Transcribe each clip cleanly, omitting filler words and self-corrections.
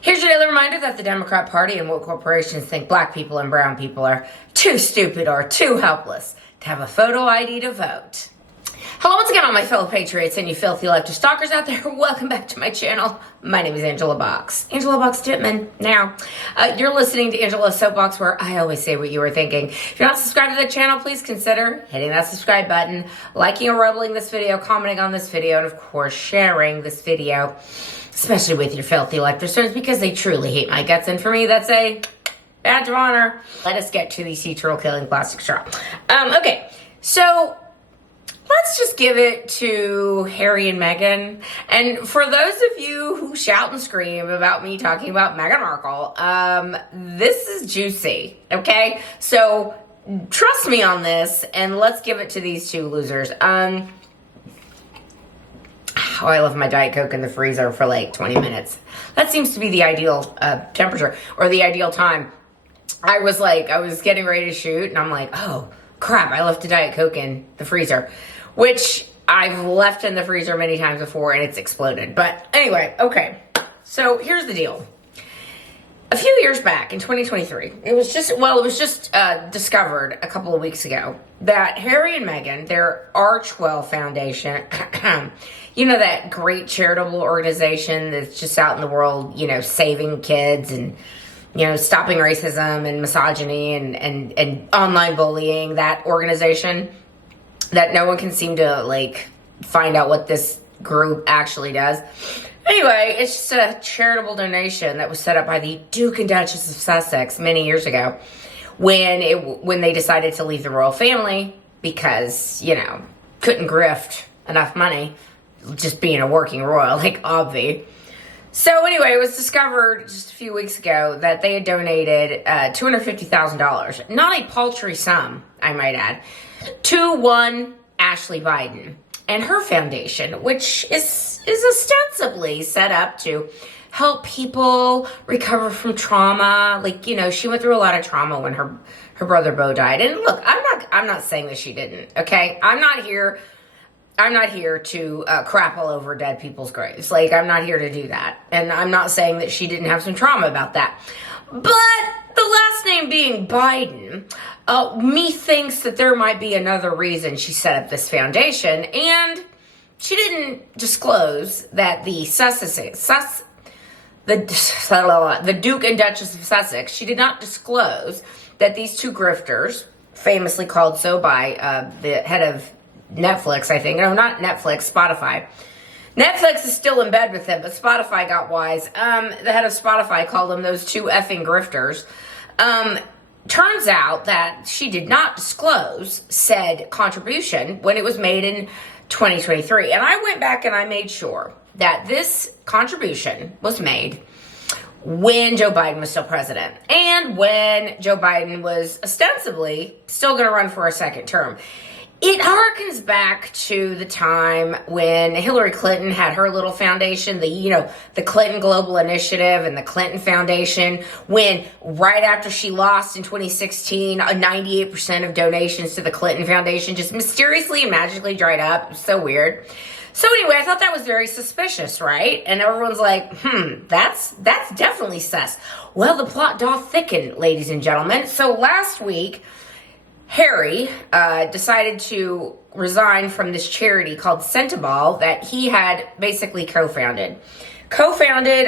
Here's your daily reminder that the Democrat Party and woke corporations think black people and brown people are too stupid or too helpless to have a photo ID to vote. Hello once again, all my fellow patriots and you filthy leftist stalkers out there. Welcome back to my channel. My name is Angela Box. Angela Box Dittman. Now, you're listening to Angela's Soapbox, where I always say what you were thinking. If you're not subscribed to the channel, please consider hitting that subscribe button, liking or rebelling this video, commenting on this video, and of course, sharing this video, especially with your filthy leftist friends, because they truly hate my guts. And for me, that's a badge of honor. Let us get to the sea-turtle killing plastic straw. Okay, so let's just give it to Harry and Meghan. And for those of you who shout and scream about me talking about Meghan Markle, this is juicy, okay? So trust me on this, and let's give it to these two losers. Oh, I left my Diet Coke in the freezer for like 20 minutes. That seems to be the ideal temperature or the ideal time. I was getting ready to shoot, and I'm like, oh, crap, I left a Diet Coke in the freezer, which I've left in the freezer many times before, and it's exploded. But anyway, okay, so here's the deal. A few years back in 2023, it was just discovered a couple of weeks ago that Harry and Meghan, their Archwell Foundation, you know, that great charitable organization that's just out in the world, you know, saving kids and, you know, stopping racism and misogyny and online bullying, that organization that no one can seem to, like, find out what this group actually does. Anyway, it's just a charitable donation that was set up by the Duke and Duchess of Sussex many years ago when they decided to leave the royal family because, you know, couldn't grift enough money just being a working royal, like, obvi. So anyway, it was discovered just a few weeks ago that they had donated $250,000, not a paltry sum, I might add, to one Ashley Biden and her foundation, which is ostensibly set up to help people recover from trauma. Like, you know, she went through a lot of trauma when her brother Beau died. And look, I'm not saying that she didn't, okay? I'm not here to crap all over dead people's graves. Like, I'm not here to do that. And I'm not saying that she didn't have some trauma about that. But the last name being Biden, methinks that there might be another reason she set up this foundation. And she didn't disclose that the Duke and Duchess of Sussex, she did not disclose that these two grifters, famously called so by the head of Netflix, I think. No, not Netflix, Spotify. Netflix is still in bed with them, but Spotify got wise. The head of Spotify called them those two effing grifters. Turns out that she did not disclose said contribution when it was made in 2023. And I went back and I made sure that this contribution was made when Joe Biden was still president and when Joe Biden was ostensibly still going to run for a second term. It harkens back to the time when Hillary Clinton had her little foundation, the Clinton Global Initiative and the Clinton Foundation, when right after she lost in 2016, 98% of donations to the Clinton Foundation just mysteriously and magically dried up. It was so weird. So anyway, I thought that was very suspicious, right? And everyone's like, that's definitely sus. Well, the plot doth thicken, ladies and gentlemen. So last week, Harry decided to resign from this charity called Sentabale that he had basically co-founded,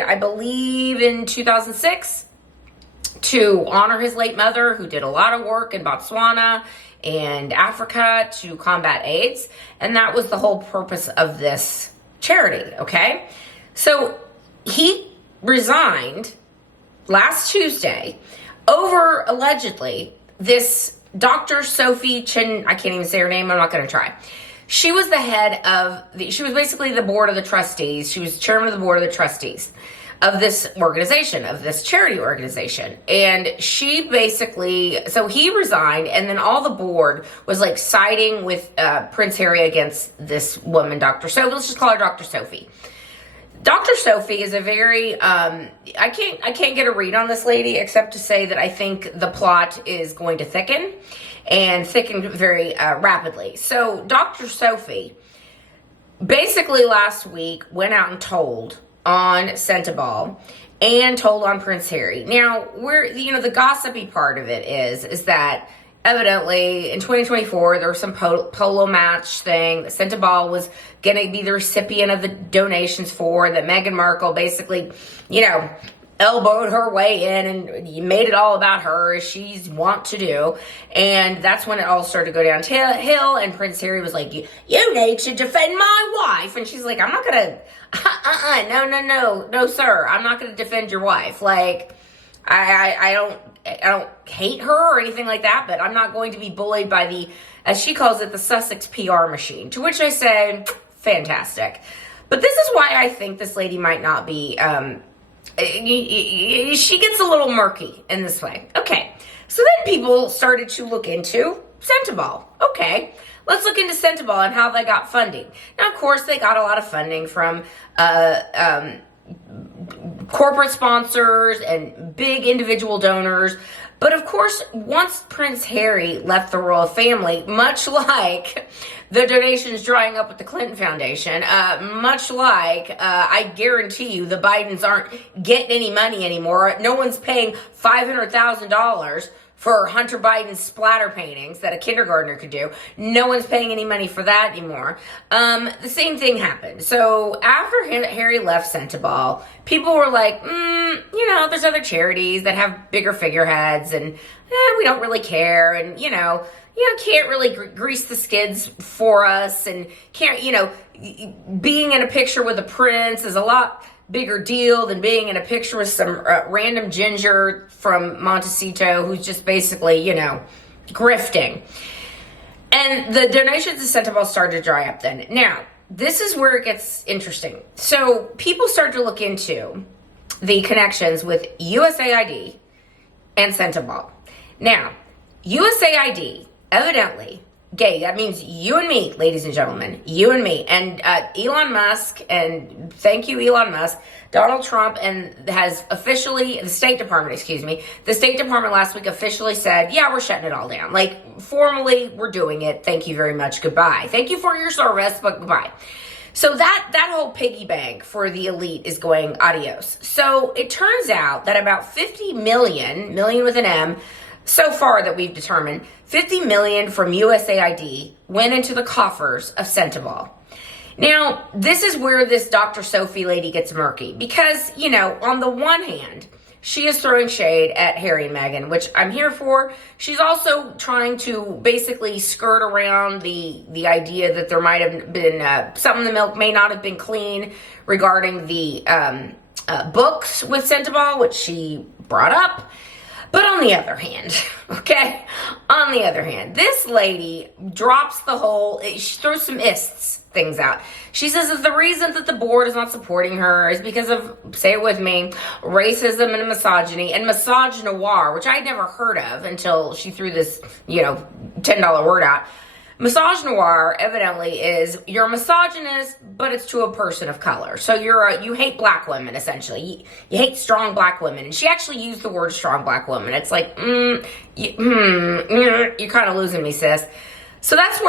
I believe, in 2006 to honor his late mother, who did a lot of work in Botswana and Africa to combat AIDS. And that was the whole purpose of this charity, okay? So he resigned last Tuesday over, allegedly, this Dr. Sophie Chin, I can't even say her name, I'm not going to try. She was the head of, she was basically the board of the trustees. She was chairman of the board of the trustees of this organization, of this charity organization. And she basically, so he resigned, and then all the board was like siding with Prince Harry against this woman, Dr. Sophie. Let's just call her Dr. Sophie. Dr. Sophie is a very, I can't get a read on this lady except to say that I think the plot is going to thicken and thicken very rapidly. So Dr. Sophie basically last week went out and told on Sentabale and told on Prince Harry. Now, the gossipy part of it is that evidently in 2024 there was some polo match thing that Sentabale was going to be the recipient of the donations for, that Meghan Markle basically, elbowed her way in and made it all about her, as she's wont to do. And that's when it all started to go downhill, and Prince Harry was like, you need to defend my wife. And she's like, I'm not gonna, no, sir, I'm not gonna defend your wife. Like, I don't hate her or anything like that, but I'm not going to be bullied by the, as she calls it, the Sussex PR machine. To which I say, fantastic. But this is why I think this lady might not be, she gets a little murky in this way. Okay, so then people started to look into Sentabale. Okay, let's look into Sentabale and how they got funding. Now, of course, they got a lot of funding from corporate sponsors and big individual donors. But of course, once Prince Harry left the royal family, much like the donations drying up with the Clinton Foundation, much like, I guarantee you, the Bidens aren't getting any money anymore. No one's paying $500,000 for Hunter Biden's splatter paintings that a kindergartner could do. No one's paying any money for that anymore. The same thing happened. So after Harry left Sentabale, people were like, there's other charities that have bigger figureheads, and we don't really care, and can't really grease the skids for us, and can't, being in a picture with a prince is a lot bigger deal than being in a picture with some random ginger from Montecito who's just basically, grifting. And the donations to Sentabale started to dry up then. Now, this is where it gets interesting. So people start to look into the connections with USAID and Sentabale. Now, USAID evidently gay. That means you and me, ladies and gentlemen, you and me. And Elon Musk, and thank you, Elon Musk, Donald Trump, and has officially, the State Department last week officially said, yeah, we're shutting it all down. Like, formally, we're doing it. Thank you very much. Goodbye. Thank you for your service, but goodbye. So that whole piggy bank for the elite is going adios. So it turns out that about 50 million with an M, so far that we've determined, 50 million from USAID went into the coffers of Sentabale. Now, this is where this Dr. Sophie lady gets murky because, on the one hand, she is throwing shade at Harry and Meghan, which I'm here for. She's also trying to basically skirt around the idea that there might have been some of the milk may not have been clean regarding the books with Sentabale, which she brought up. But on the other hand, this lady drops the whole, she throws some things out. She says that the reason that the board is not supporting her is because of, say it with me, racism and misogyny and misogynoir, which I'd never heard of until she threw this, $10 word out. Misogynoir evidently is you're a misogynist, but it's to a person of color. So you hate black women, essentially. You hate strong black women. And she actually used the word strong black woman. It's like, you're kind of losing me, sis. So that's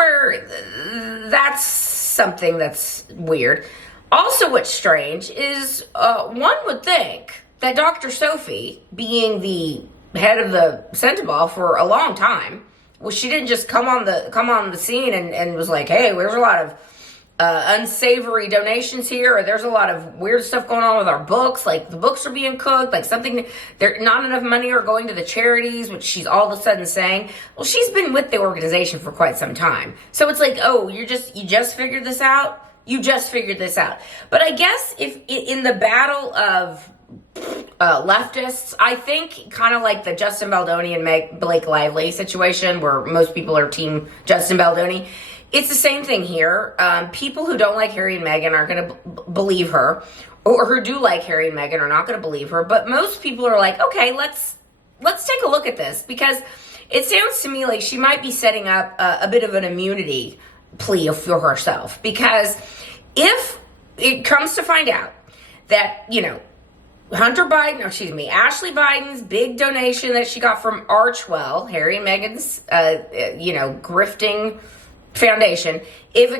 something that's weird. Also, what's strange is one would think that Dr. Sophie, being the head of the Sentabale for a long time, well, she didn't just come on the scene and was like, hey, there's a lot of unsavory donations here, or there's a lot of weird stuff going on with our books, like the books are being cooked, like not enough money are going to the charities, which she's all of a sudden saying. Well, she's been with the organization for quite some time. So it's like, oh, you just figured this out? You just figured this out. But I guess if in the battle of leftists, I think kind of like the Justin Baldoni and Blake Lively situation where most people are team Justin Baldoni. It's the same thing here. People who don't like Harry and Meghan aren't going to believe her, or who do like Harry and Meghan are not going to believe her. But most people are like, okay, let's take a look at this, because it sounds to me like she might be setting up a bit of an immunity plea for herself. Because if it comes to find out that, Ashley Biden's big donation that she got from Archewell, Harry and Meghan's, grifting foundation, if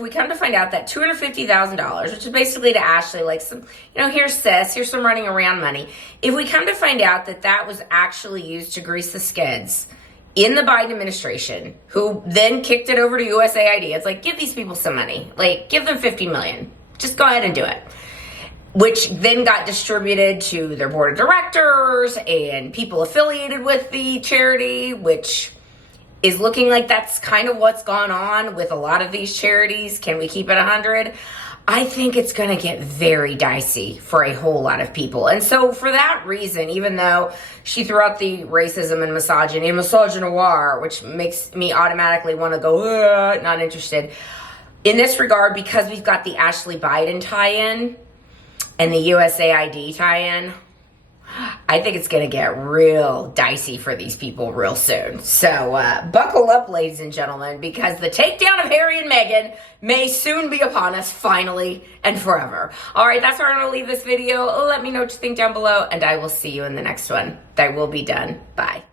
we come to find out that $250,000, which is basically to Ashley, like some, here's sis, here's some running around money. If we come to find out that that was actually used to grease the skids in the Biden administration, who then kicked it over to USAID, it's like, give these people some money, like give them $50 million, just go ahead and do it. Which then got distributed to their board of directors and people affiliated with the charity, which is looking like that's kind of what's gone on with a lot of these charities. Can we keep it 100? I think it's going to get very dicey for a whole lot of people. And so for that reason, even though she threw out the racism and misogyny and misogynoir, which makes me automatically want to go, not interested. In this regard, because we've got the Ashley Biden tie-in and the USAID tie-in, I think it's going to get real dicey for these people real soon. So buckle up, ladies and gentlemen, because the takedown of Harry and Meghan may soon be upon us, finally and forever. All right, that's where I'm going to leave this video. Let me know what you think down below, and I will see you in the next one. I will be done. Bye.